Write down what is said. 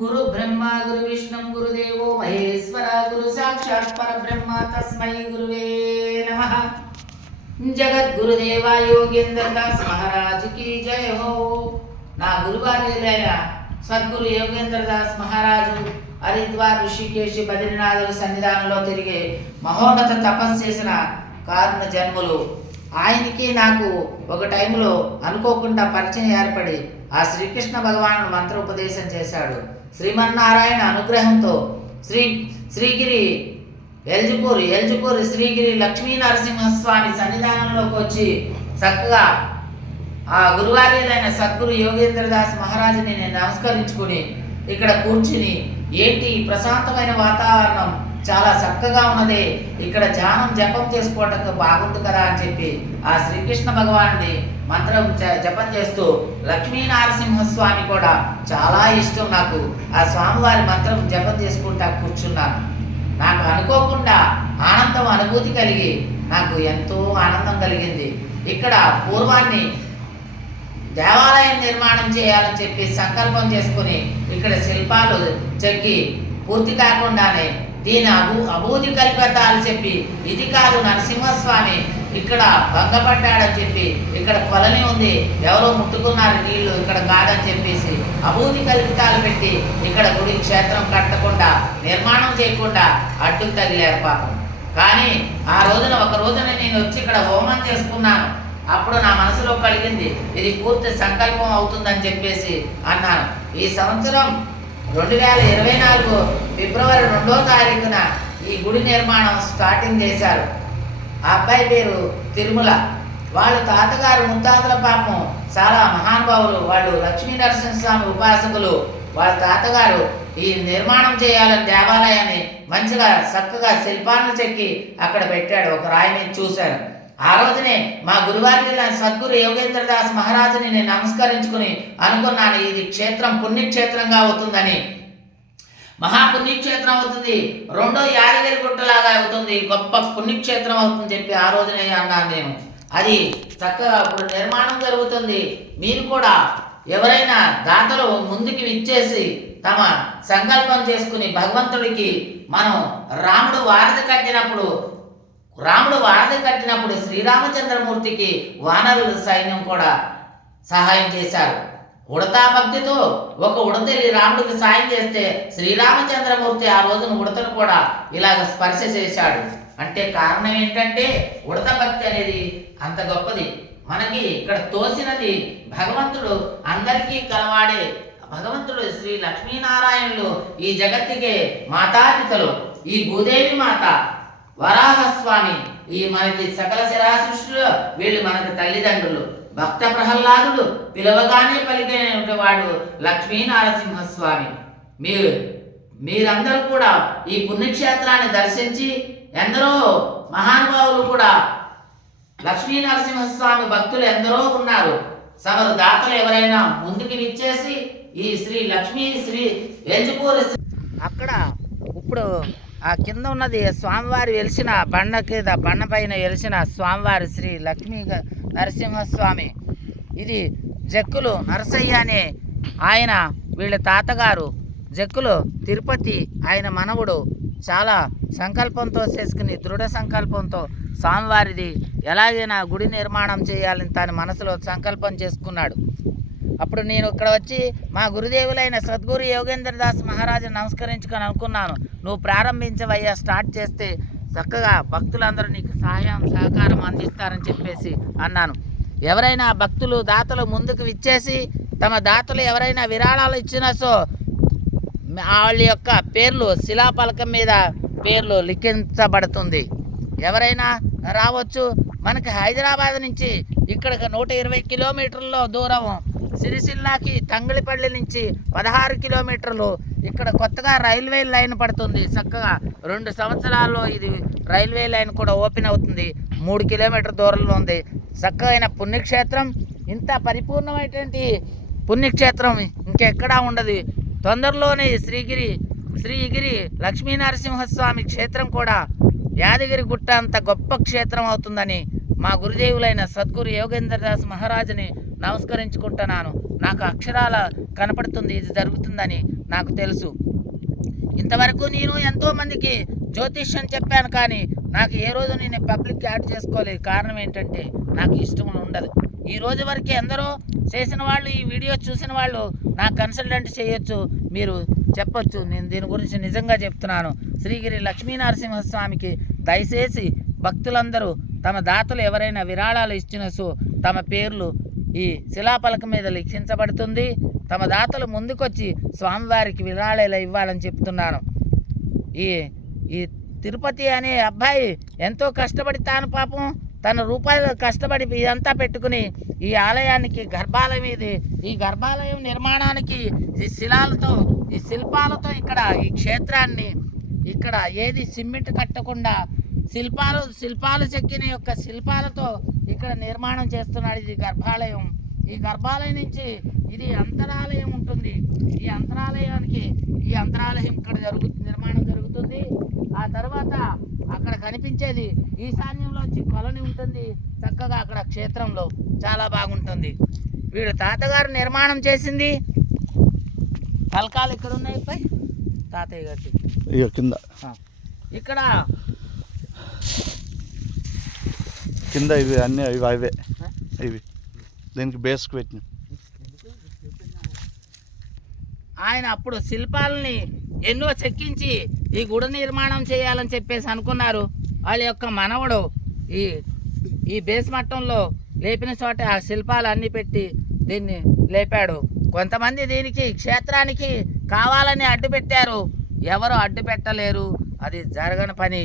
గురు బ్రహ్మ గురు విష్ణు గురుదేవో మహేశ్వర గురు సాక్షాత్ పరబ్రహ్మ తస్మై గురువే నమః. జగద్గురుదేవ యోగేంద్ర దాస్ మహారాజ్ కి జయ హో. నా గురువార్యులైన సద్గురు యోగేంద్ర దాస్ మహారాజు హరిద్వార్ ఋషికేశ్ బద్రీనాథుల సన్నిధానంలో తిరిగే మహోన్నత తపస్సు చేసిన కారణ జన్ములు. ఆయనకి నాకు ఒక టైంలో అనుకోకుండా పరిచయం ఏర్పడి ఆ శ్రీకృష్ణ భగవానుడు మంత్రోపదేశం చేశాడు. శ్రీమన్నారాయణ అనుగ్రహంతో శ్రీగిరి ఎల్జిపూర్ శ్రీగిరి లక్ష్మీ నరసింహస్వామి సన్నిధానంలోకి వచ్చి చక్కగా ఆ గురువార్యులైన సద్గురు యోగేంద్ర దాస్ మహారాజుని నేను నమస్కరించుకుని ఇక్కడ కూర్చుని ఏంటి ప్రశాంతమైన వాతావరణం చాలా చక్కగా ఉన్నది, ఇక్కడ ధ్యానం జపం చేసుకోవడానికి బాగుంది కదా అని చెప్పి ఆ శ్రీకృష్ణ భగవానుడి మంత్రం జపం చేస్తూ లక్ష్మీ నరసింహస్వామి కూడా చాలా ఇష్టం నాకు. ఆ స్వామివారి మంత్రం జపం చేసుకుంటా కూర్చున్నాను. నాకు అనుకోకుండా ఆనందం అనుభూతి కలిగి నాకు ఎంతో ఆనందం కలిగింది. ఇక్కడ పూర్వాన్ని దేవాలయం నిర్మాణం చేయాలని చెప్పి సంకల్పం చేసుకుని ఇక్కడ శిల్పాలు చెక్కి పూర్తి కాకుండానే దీని అభూతి కల్పితాలు చెప్పి ఇది కాదు నరసింహస్వామి ఇక్కడ భంగపడ్డాడని చెప్పి ఇక్కడ కొలని ఉంది, ఎవరో ముట్టుకున్నారు నీళ్లు ఇక్కడ కాదని చెప్పేసి అభూతి కల్పితాలు పెట్టి ఇక్కడ గుడి క్షేత్రం కట్టకుండా నిర్మాణం చేయకుండా అడ్డు తగిలారు పాపం. కానీ ఆ రోజున ఒక రోజున నేను వచ్చి ఇక్కడ హోమం చేసుకున్నాను. అప్పుడు నా మనసులో కలిగింది ఇది పూర్తి సంకల్పం అవుతుందని చెప్పేసి అన్నాను. ఈ సంవత్సరం 2024 ఫిబ్రవరి 2వ తారీఖున ఈ గుడి నిర్మాణం స్టార్టింగ్ చేశారు. ఆ అబ్బాయి పేరు తిరుమల. వాళ్ళు తాతగారు ముత్తాతల పాపం చాలా మహానుభావులు, వాళ్ళు లక్ష్మీ నరసింహస్వామి ఉపాసకులు. వాళ్ళ తాతగారు ఈ నిర్మాణం చేయాలని దేవాలయాన్ని మంచిగా చక్కగా శిల్పాలను చెక్కి అక్కడ పెట్టాడు. ఒక రాయి మీద చూశాను. ఆ రోజునే మా గురువార్యుల సద్గురు యోగేంద్ర దాస్ మహారాజుని నేను నమస్కరించుకుని అనుకున్నాను ఇది క్షేత్రం పుణ్యక్షేత్రంగా అవుతుందని. మహాపుణ్యక్షేత్రం అవుతుంది, రెండో యాదగిరి గుట్టలాగా అవుతుంది, గొప్ప పుణ్యక్షేత్రం అవుతుంది చెప్పి ఆ రోజునే అన్నాను నేను. అది చక్కగా ఇప్పుడు నిర్మాణం జరుగుతుంది. మీరు కూడా ఎవరైనా దాతలు ముందుకి విచ్చేసి తమ సంకల్పం చేసుకుని భగవంతుడికి మనం రాముడు వారధి కట్టినప్పుడు శ్రీరామచంద్రమూర్తికి వానరుల సైన్యం కూడా సహాయం చేశారు. ఉడతా భక్తితో ఒక ఉడతలి రాముడికి సాయం చేస్తే శ్రీరామచంద్రమూర్తి ఆ రోజున ఉడతను కూడా ఇలాగ స్పర్శ చేశాడు. అంటే కారణం ఏంటంటే ఉడత భక్తి అనేది అంత గొప్పది. మనకి ఇక్కడ తోసినది భగవంతుడు, అందరికీ కలవాడే భగవంతుడు శ్రీ లక్ష్మీనారాయణులు ఈ జగత్తుకే మాతాపితలు. ఈ భూదేవి మాత, వరాహస్వామి ఈ మనకి సకల శిరాసృష్టిలో వీళ్ళు మనకి తల్లిదండ్రులు. భక్త ప్రహ్లాదుడు పిలవగానే పలికిన వాడు లక్ష్మీ నరసింహస్వామి. మీరందరూ కూడా ఈ పుణ్యక్షేత్రాన్ని దర్శించి ఎందరో మహానుభావులు కూడా లక్ష్మీ నరసింహస్వామి భక్తులు ఎందరో ఉన్నారు. సమరు దాతలు ఎవరైనా ముందుకు విచ్చేసి ఈ శ్రీ లక్ష్మీ శ్రీ ఎల్జిపూర్ అక్కడ ఇప్పుడు ఆ కింద ఉన్నది స్వామివారి వెలిసిన బండ పైన వెలిసిన స్వామివారి శ్రీ లక్ష్మీ నరసింహస్వామి. ఇది జక్కులు నరసయ్య అనే ఆయన వీళ్ళ తాతగారు జక్కులు తిరుపతి ఆయన మనవుడు చాలా సంకల్పంతో చేసుకుని దృఢ సంకల్పంతో స్వామివారిది ఎలాగైనా గుడి నిర్మాణం చేయాలని తన మనసులో సంకల్పం చేసుకున్నాడు. అప్పుడు నేను ఇక్కడ వచ్చి మా గురుదేవులైన సద్గురు యోగేంద్ర దాస్ మహారాజు నమస్కరించుకొని అనుకున్నాను, నువ్వు ప్రారంభించవయ్యా, స్టార్ట్ చేస్తే చక్కగా భక్తులందరూ నీకు సహకారం అందిస్తారని చెప్పేసి అన్నాను. ఎవరైనా భక్తులు దాతలు ముందుకు విచ్చేసి తమ దాతలు ఎవరైనా విరాళాలు ఇచ్చినా వాళ్ళ యొక్క పేర్లు శిలాఫలకం మీద పేర్లు లిఖించబడుతుంది. ఎవరైనా రావచ్చు. మనకి హైదరాబాద్ నుంచి ఇక్కడికి 120 కిలోమీటర్ల దూరం, సిరిసిల్లాకి తంగిలిపల్లి నుంచి 16 కిలోమీటర్లు. ఇక్కడ కొత్తగా రైల్వే లైన్ పడుతుంది. చక్కగా 2 సంవత్సరాల్లో ఇది రైల్వే లైన్ కూడా ఓపెన్ అవుతుంది. 3 కిలోమీటర్ దూరంలో ఉంది. చక్కగా పుణ్యక్షేత్రం, ఇంత పరిపూర్ణమైనటువంటి పుణ్యక్షేత్రం ఇంకెక్కడా ఉండదు. తొందరలోనే శ్రీగిరి లక్ష్మీ నరసింహస్వామి క్షేత్రం కూడా యాదగిరి గుట్ట అంత గొప్ప క్షేత్రం అవుతుందని మా గురుదేవులైన సద్గురు యోగేంద్ర దాస్ మహారాజుని నమస్కరించుకుంటున్నాను. నాకు అక్షరాల కనపడుతుంది ఇది జరుగుతుందని నాకు తెలుసు. ఇంతవరకు నేను ఎంతోమందికి జ్యోతిష్యం చెప్పాను, కానీ నాకు ఏ రోజు నేను పబ్లిక్ యాడ్ చేసుకోలేదు. కారణం ఏంటంటే నాకు ఇష్టం ఉండదు. ఈ రోజు వరకు ఎందరో చేసిన వాళ్ళు, ఈ వీడియో చూసిన వాళ్ళు నాకు కన్సల్టెంట్ చేయొచ్చు, మీరు చెప్పొచ్చు. నేను దీని గురించి నిజంగా చెప్తున్నాను. శ్రీగిరి లక్ష్మీనరసింహస్వామికి దయచేసి భక్తులందరూ తమ దాతలు ఎవరైనా విరాళాలు ఇచ్చిన తమ పేర్లు ఈ శిలాపలక మీద లిఖించబడుతుంది. తమ దాతలు ముందుకొచ్చి స్వామివారికి విరాళాలు ఇవ్వాలని చెప్తున్నాను. ఈ తిరుపతి అనే అబ్బాయి ఎంతో కష్టపడి తాను పాపం తన రూపాయలు కష్టపడి ఇదంతా పెట్టుకుని ఈ ఆలయానికి ఈ గర్భాలయం నిర్మాణానికి ఈ శిల్పాలతో ఇక్కడ ఈ క్షేత్రాన్ని ఇక్కడ ఏది సిమెంట్ కట్టకుండా శిల్పాలు చెక్కిన యొక్క శిల్పాలతో ఇక్కడ నిర్మాణం చేస్తున్నాడు. ఇది గర్భాలయం. ఈ గర్భాలయం నుంచి ఇది అంతరాలయం ఉంటుంది. ఈ అంతరాలయం ఇక్కడ నిర్మాణం జరుగుతుంది. ఆ తర్వాత అక్కడ కనిపించేది ఈశాన్యంలోంచి కొలని ఉంటుంది. చక్కగా అక్కడ క్షేత్రంలో చాలా బాగుంటుంది. వీళ్ళ తాతగారు నిర్మాణం చేసింది. పలకాలు ఇక్కడ ఉన్నాయి పై తాతయ్య గారి కింద ఇక్కడ కింద ఇవి అన్నీ అవే ఇవి దీనికి బేస్కి పెట్టిన ఆయన అప్పుడు శిల్పాలని ఎన్నో చెక్కించి ఈ గుడి నిర్మాణం చేయాలని చెప్పేసి అనుకున్నారు. వాళ్ళ యొక్క మనవడు ఈ బేస్ మట్టంలో లేపిన చోట ఆ శిల్పాలు అన్నీ పెట్టి దీన్ని లేపాడు. కొంతమంది దీనికి క్షేత్రానికి కావాలని అడ్డు పెట్టారు. ఎవరు అడ్డు పెట్టలేరు. అది జరగని పని.